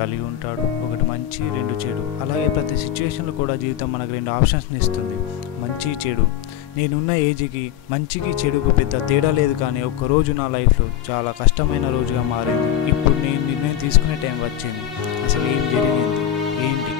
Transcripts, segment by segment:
కలిగి ఉంటాడు, ఒకటి మంచి, రెండు చెడు. అలాగే ప్రతి సిచ్యువేషన్లో కూడా జీవితం మనకు రెండు ఆప్షన్స్ని ఇస్తుంది, మంచి చెడు. నేనున్న ఏజ్కి మంచికి చెడుకు పెద్ద తేడా లేదు, కానీ ఒక్కరోజు నా లైఫ్లో చాలా కష్టమైన రోజుగా మారింది. ఇప్పుడు నేను నిర్ణయం తీసుకునే టైం వచ్చింది. అసలు ఏం జరిగింది ఏంటి?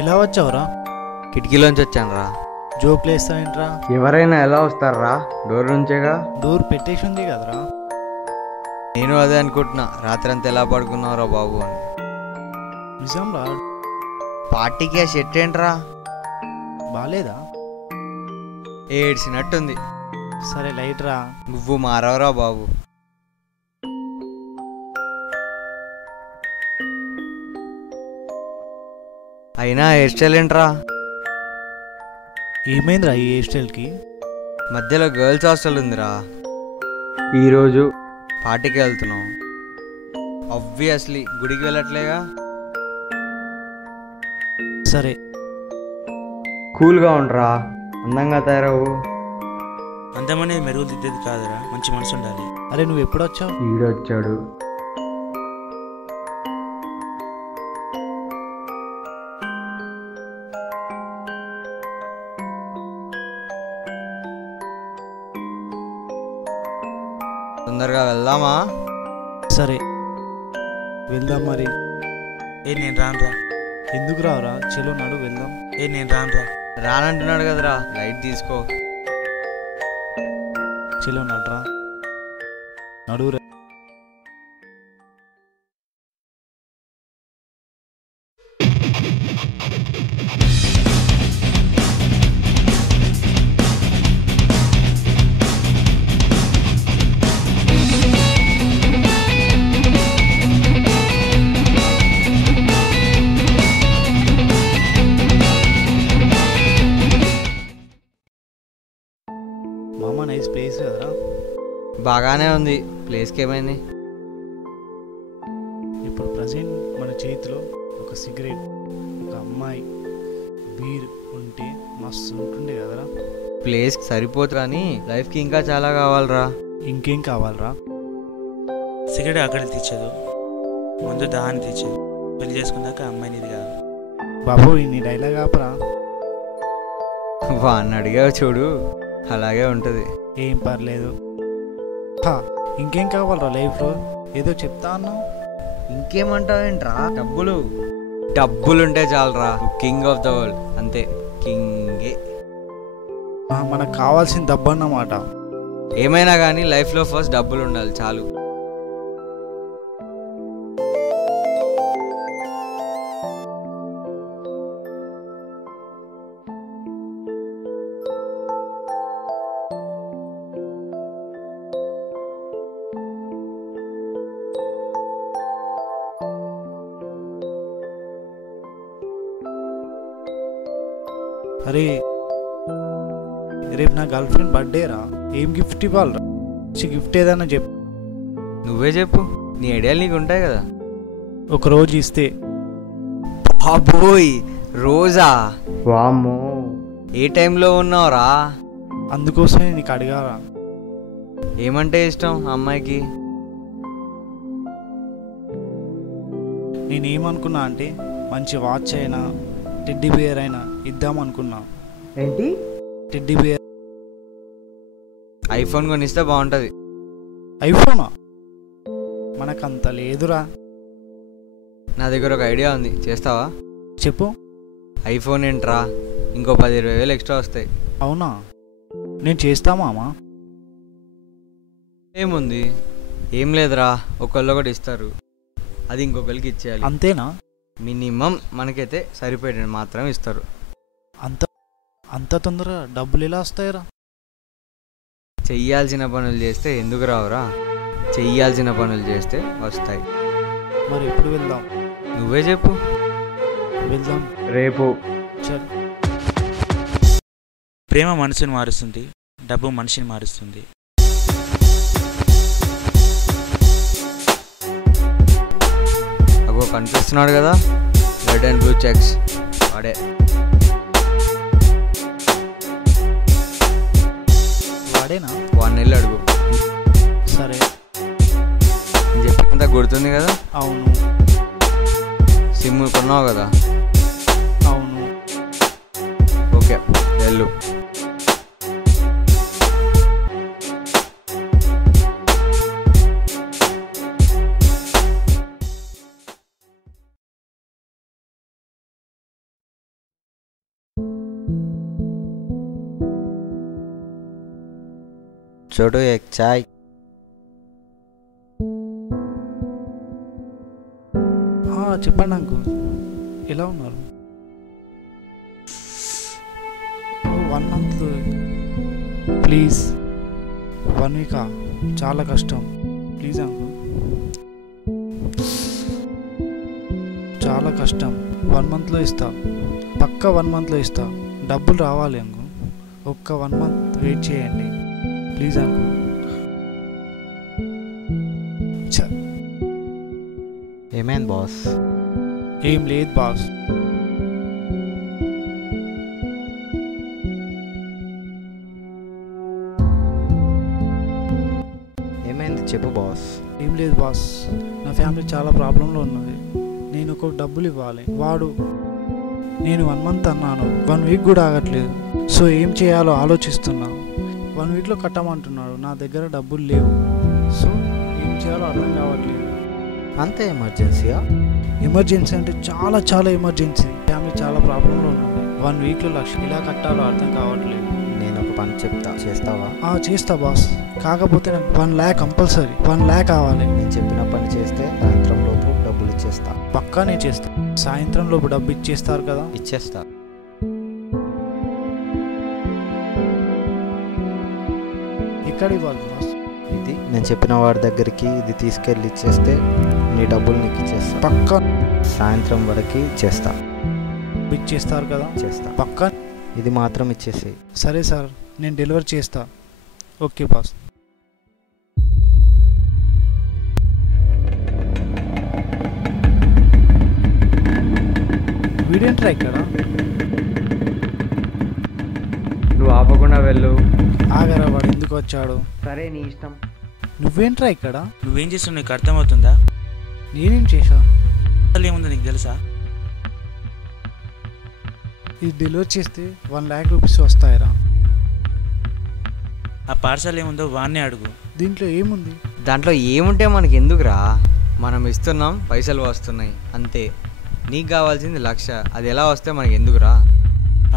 ఇలా వచ్చావురా? కిటికీలోంచి వచ్చాను రా. జోక్లు వేస్తావేంట్రా? ఎవరైనా ఎలా వస్తారా? డోర్ నుంచేగా. డోర్ పెట్టేసి ఉంది కదరా. నేను అదే అనుకుంటున్నా, రాత్రి అంతా ఎలా పడుకున్నావురా బాబు అని. నిజం రా. పార్టీకి ఆ షర్ట్ ఏంట్రా? బాలేదా? ఏడ్చినట్టుంది. సరే లైట్ రా. నువ్వు మారవరా బాబు. అయినా హెయిర్ స్టైల్ ఏంట్రా? ఏమైందిరా ఈ హెయిర్ స్టైల్కి? మధ్యలో గర్ల్స్ హాస్టల్ ఉందిరా. ఈరోజు పార్టీకి వెళ్తున్నాం. ఆబ్వియస్లీ గుడికి వెళ్ళట్లేగా. సరే కూల్గా ఉండరా, అందంగా తయారవు. అందం అనేది మెరుగు దిద్దేది కాదురా, మంచి మనసు ఉండాలి. అరే నువ్వు ఎప్పుడు వచ్చావు? ఈడొచ్చాడు. తొందరగా వెళ్దామా? సరే వెళ్దాం. మరి నేను రానురా. ఎందుకు రావురా? చెలో నడు వెళ్దాం. నేను రానురా. రానంటున్నాడు కదరా, లైట్ తీసుకో. చెలో నడురా, నడురా. మామ నైస్ ప్లేస్ కదరా. బాగానే ఉంది. ప్లేస్కి ఏమైంది? ఇప్పుడు ప్రజెంట్ మన చేతిలో ఒక సిగరెట్, ఒక అమ్మాయి, బీర్ ఉంటే మస్తు ఉంటుండే కదరా. ప్లేస్ సరిపోదు కానీ లైఫ్కి ఇంకా చాలా కావాలరా. ఇంకేం కావాలరా? సిగరెట్ ఆకలి తీర్చదు, ముందు దాహాన్ని తీర్చదు. పెళ్లి చేసుకున్నాక అమ్మాయి నీది కాదు. బాబు నీ డైలాగ్ ఆపరా. వాడిని అడిగావు చూడు, అలాగే ఉంటుంది. ఏం పర్లేదు. ఇంకేం కావాలరా లైఫ్లో? ఏదో చెప్తా అన్నావు. ఇంకేమంటావేంట్రా? డబ్బులుంటే చాలరా, కింగ్ ఆఫ్ ద వరల్డ్. అంతే, కింగే. మనకు కావాల్సిన డబ్బు అన్నమాట. ఏమైనా కానీ లైఫ్లో ఫస్ట్ డబ్బులు ఉండాలి, చాలు. అరే రేపు నా గర్ల్ ఫ్రెండ్ బర్త్డే రా. ఏం గిఫ్ట్ ఇవ్వాలరా? గిఫ్ట్ ఏదైనా చెప్పు. నువ్వే చెప్పు, నీ ఐడియాలు నీకు ఉంటాయి కదా. ఒక రోజు ఇస్తే. బాబోయ్, రోజా? వామ్మో, ఏ టైంలో ఉన్నావురా? అందుకోసమే నీకు అడిగారా. ఏమంటే ఇష్టం ఆ అమ్మాయికి? నేనేమనుకున్నా అంటే మంచి వాచ్ అయినా టెడ్డీ బియర్ అయినా ఇద్దామనుకున్నా. ఏంటి? Teddy bear. ఐఫోన్ కొనిస్తే బాగుంటుంది. ఐఫోనా? మనకంత లేదురా. నా దగ్గర ఒక ఐడియా ఉంది, చేస్తావా? చెప్పు. ఐఫోన్ ఏంట్రా, ఇంకో 10-20 వేలు ఎక్స్ట్రా వస్తాయి. అవునా? నేను చేస్తా మామా. ఏముంది, ఏం లేదురా, ఒకటి ఇస్తారు, అది ఇంకొకరికి ఇచ్చేయాలి. అంతేనా? మినిమం మనకైతే సరిపోయేది మాత్రం ఇస్తారు. అంత తొందరగా డబ్బులు ఎలా వస్తాయిరా? చెయ్యాల్సిన పనులు చేస్తే ఎందుకు రావురా? చెయ్యాల్సిన పనులు చేస్తే వస్తాయి. మరి ఎప్పుడు వెళ్దాం? నువ్వే చెప్పు. వెళ్దాం రేపు. చల్. ప్రేమ మనసుని మారుస్తుంది, డబ్బు మనిషిని మారుస్తుంది. అగో కనిపిస్తున్నాడు కదా, రెడ్ అండ్ బ్లూ చెక్స్, వాడే. వాడేనా? వాడిని వెళ్ళి అడుగు. సరే. నేను చెప్పినంత గుర్తుంది కదా? అవును. సిమ్ కొన్నావు కదా? అవును. ఓకే, వెళ్ళు. छोटू एक चाय। చెప్పండి అంకు, ఎలా ఉన్నారు? 1 month ప్లీజ్. 1 week చాలా కష్టం, ప్లీజ్ అంకు. చాలా కష్టం. 1 monthలో ఇస్తా, పక్కా 1 monthలో ఇస్తా. డబ్బులు రావాలి అంకు, ఒక్క 1 month వెయిట్ చేయండి ప్లీజ్ అంకు. ఏమైంది బాస్? ఏం లేదు బాస్. ఏమైంది చెప్పు బాస్. ఏం లేదు బాస్, నా ఫ్యామిలీ చాలా ప్రాబ్లంలో ఉన్నది. నేను ఒక డబ్బులు ఇవ్వాలి. నేను 1 month అన్నాను, 1 week కూడా ఆగట్లేదు. సో ఏం చేయాలో ఆలోచిస్తున్నా. 1 weekలో కట్టమంటున్నాడు, నా దగ్గర డబ్బులు లేవు. సో ఏం చేయాలో అర్థం కావట్లేదు. అంతే ఎమర్జెన్సీయా? ఎమర్జెన్సీ అంటే చాలా చాలా ఎమర్జెన్సీ. ఫ్యామిలీ చాలా ప్రాబ్లంలో ఉన్నది. 1 weekలో 1,00,000 ఎలా కట్టాలో అర్థం కావట్లేదు. నేను ఒక పని చెప్తా, చేస్తావా? చేస్తా బాస్, కాకపోతే నాకు 1 lakh కంపల్సరీ. 1 lakh కావాలి. నేను చెప్పిన పని చేస్తే సాయంత్రం లోపు డబ్బులు ఇచ్చేస్తా. పక్కా నేను చేస్తా. సాయంత్రం లోపు డబ్బు ఇచ్చేస్తారు కదా? ఇచ్చేస్తా. ఎక్కడ ఇవ్వాలి బాస్? ఇది నేను చెప్పిన వాడి దగ్గరికి ఇది తీసుకెళ్ళి ఇచ్చేస్తే నీ డబ్బులు నీకు ఇచ్చేస్తా. పక్కా సాయంత్రం వరకు చేస్తా. ఇచ్చేస్తారు కదా? చేస్తా. పక్కా. ఇది మాత్రం ఇచ్చేసి. సరే సార్, నేను డెలివర్ చేస్తా. Okay boss. వీడేంట్రా ఇక్కడ? నువ్వు ఆపకుండా వెళ్ళు. ఆగరా, వాడు ఎందుకు వచ్చాడు? సరే నీ ఇష్టం. నువ్వేంట్రా ఇక్కడ? నువ్వేం చేస్తున్నావు నీకు అర్థమవుతుందా? నేనేం చేశా? అసలు ఏముందో నీకు తెలుసా? ఇది డెలివర్ చేస్తే 1 lakh రూపీస్ వస్తాయిరా. ఆ పార్సల్ ఏముందో వాడినే అడుగు. దీంట్లో ఏముంది? దాంట్లో ఏముంటే మనకి ఎందుకురా? మనం ఇస్తున్నాం, పైసలు వస్తున్నాయి అంతే. నీకు కావాల్సింది 1,00,000, అది ఎలా వస్తే మనకి ఎందుకురా?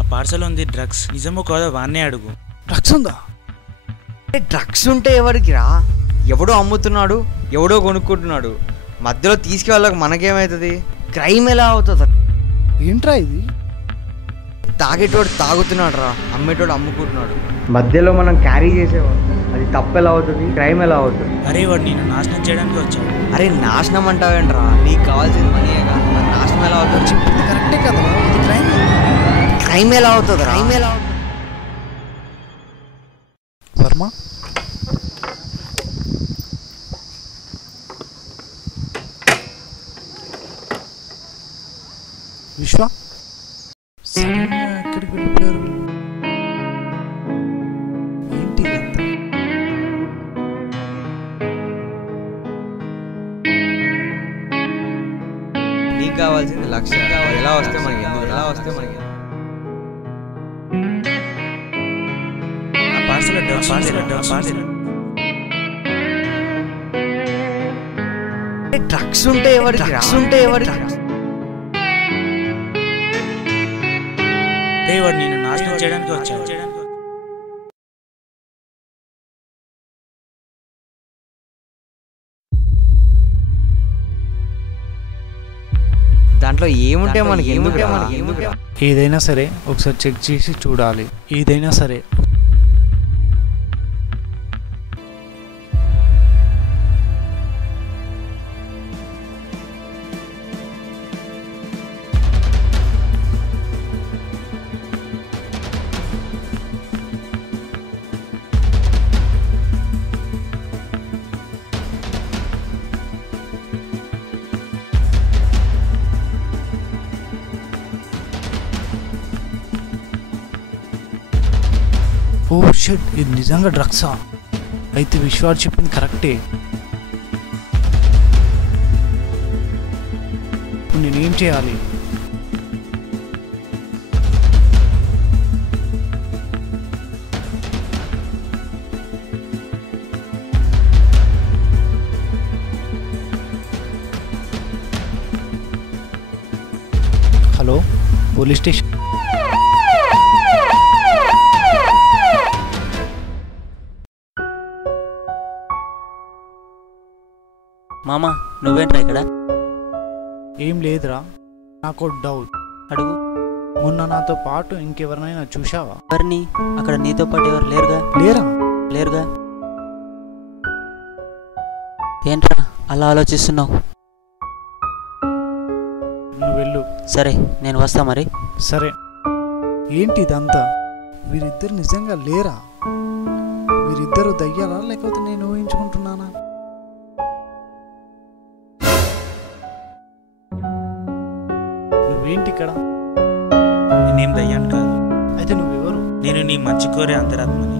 ఆ పార్సల్ ఉంది డ్రగ్స్, నిజమో కాదో వాడినే అడుగు. డ్రగ్స్ ఉందా? డ్రగ్స్ ఉంటే ఎవరికి రా? ఎవడో అమ్ముతున్నాడు, ఎవడో కొనుక్కుంటున్నాడు. మధ్యలో తీసుకెళ్ళక మనకేమవుతుంది? క్రైమ్ ఎలా అవుతుంది? ఏంట్రా ఇది? తాగేటోడు తాగుతున్నాడు రా, అమ్మేటోడు అమ్ముకుంటున్నాడు. మధ్యలో మనం క్యారీ చేసేవాడు, అది తప్పు ఎలా అవుతుంది? క్రైమ్ ఎలా అవుతుంది? అరే వాడు నేను నాశనం చేయడానికి వచ్చాడు. అరే నాశనం అంటావేంట్రా? నీకు కావాల్సింది మనీయేగా, నాశనం ఎలా అవుతుంది? చెప్పింది కరెక్టే కదా, ఇది క్రైమ్. క్రైమ్ ఎలా అవుతుంది? క్రైమ్ ఎలా అవుతుంది? వర్మ, విశ్వ, సడన్గా ఎక్కడికి వెళ్ళిపోయారు? ఏంటి ఇదంతా? కావాల్సింది లక్ష్యం. ఎలా వస్తే మనకి ఎందుకు, ఎలా వస్తే మనకి డ్రగ్స్ ఉంటే ఎవరికి వాడు నేను నాశనం చేయడానికి వచ్చాను. దాంట్లో ఏముంటే మనకి ఎందుకు, ఏదైనా సరే ఒకసారి చెక్ చేసి చూడాలి. ఏదైనా సరే ఓ షిట్, ఇది నిజంగా డ్రగ్సా? అయితే విశ్వాడు చెప్పింది కరెక్టే. ఇప్పుడు నేనేం చేయాలి? Hello, police station. మామా నువ్వేంట్రా ఇక్కడ? ఏం లేదురా, నాకు డౌట్. అడుగు. మొన్న నాతో పాటు ఇంకెవరినైనా చూశావా? ఎవరిని? అక్కడ నీతో పాటు ఎవరు లేరుగా. లేరుగా. ఏంట్రా అలా ఆలోచిస్తున్నావు? నువ్వు వెళ్ళు. సరే నేను వస్తా మరి. సరే. ఏంటి ఇదంతా? వీరిద్దరు నిజంగా లేరా? వీరిద్దరు దయ్యాలా లేకపోతే నేను ఊహించుకుంటున్నానా? నువ్వేంటి ఇక్కడ? నేనేం దయ్యాను కాదు. అయితే నువ్వెవరు? నేను నీ మంచి కోరే అంతరాత్మని.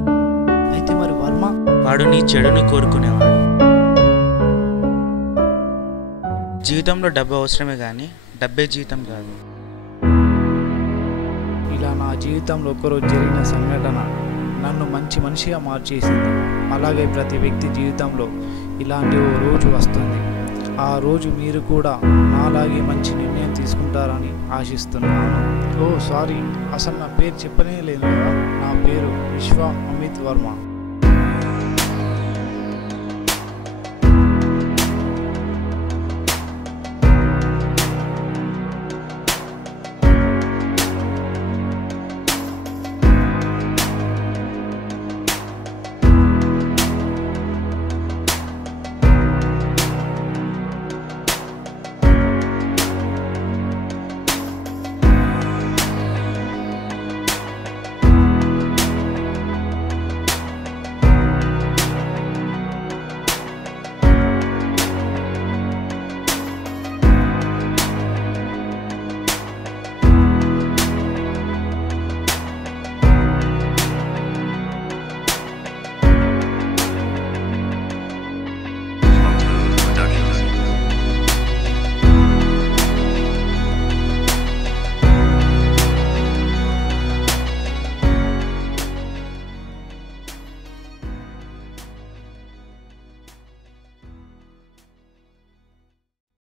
అయితే మరి వర్మ? వాడు నీ చెడును కోరుకునేవాడు. జీవితంలో డబ్బు అవసరమే కానీ డబ్బే జీవితం కాదు. ఇలా నా జీవితంలో ఒకరోజు జరిగిన సంఘటన నన్ను మంచి మనిషిగా మార్చేసింది. అలాగే ప్రతి వ్యక్తి జీవితంలో ఇలాంటి ఓ రోజు వస్తుంది. ఆ రోజు మీరు కూడా నాలాగే మంచి నిర్ణయం తీసుకుంటారని ఆశిస్తున్నాను. ఓ సారీ, అసలు నా పేరు చెప్పనే లేదు కదా. నా పేరు విశ్వ అమిత్ వర్మ.